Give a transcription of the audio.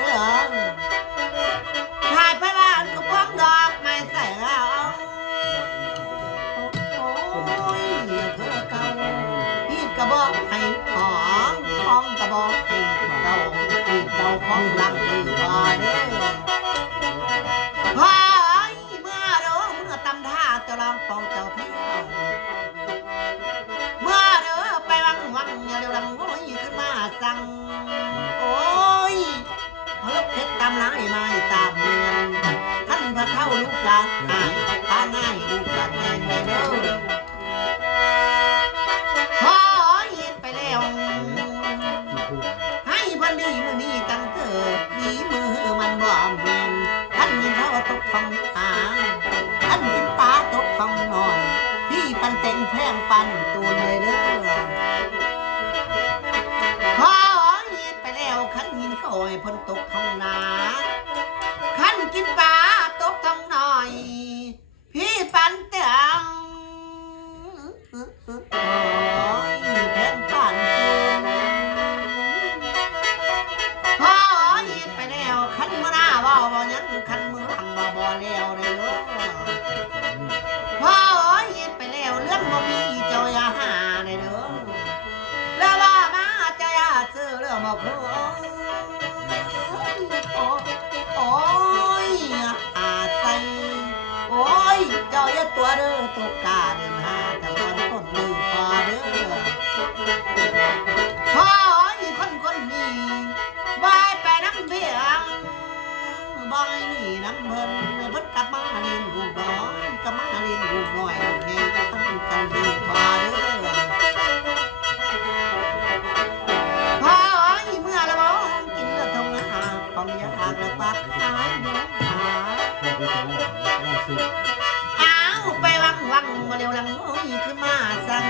เด้อหายไปบ้านก็พวงดอกไม้ใส่แล้วโอ้ยเธอเก่าพี่กระบอกให้ของกระบอกให้เก่าพี่เก่าของหลังคือว่าเด้อว้ายเมื่อเด้อเมื่อตำท่าจะลองปองเจ้าเที่ยวเมื่อเด้อไปวังอย่าเร็วลังโง่ยขึ้นมาสั่งโอ้ยเขาลบเพชรตามหลังไอ้ไม้ตามเมืองท่านพระเข้าลูกกลางหายพาง่ายลูกกลางแรงเลยเด้อพอยินไปแล้วให้พันดีมือนี้ตั้งเกิดดีมือมันบ่เมียนท่านยินเขาตกทองหางท่านกินตาตกทองหน่อยพี่ปันเต็งแพงปันตูนเลยเด้อพอยินไปแล้วขันยินเขาให้พ้นตกทองหนาขันกินปลาตกทองหน่อยพี่ปันเต็งโอ้ยแพงปันตูนพอยินไปแล้วขันมือหน้าว่าบ่ยังขันมือหลังว่าบ่แล้วเลยเด้อพอยินไปแล้วเรื่องบ่มีเจ้าอย่าหาเลยเด้อแล้วว่ามาเจ้าอย่าซื้อเรื่องบ่คือโอ้ยอาใส่โอ้ยเจ้าอย่าตัวเด้อตกกาเดินหาแต่วันคนมือพอเด้อพออีคนนี้บายไปน้ำเบียงบายนี่น้ำเพิ่นเพิ่นกลับมาเรียนหูน้อยกลับมาเรียนหูหน่อยไงทั้งกันดีพอเด้อพออีเมื่อละบ่กินแล้วทงหาของยากละปักหายเนื้อหาอ้าวไปวังมาเร็วลังโอ้ยขึ้นมาสั่ง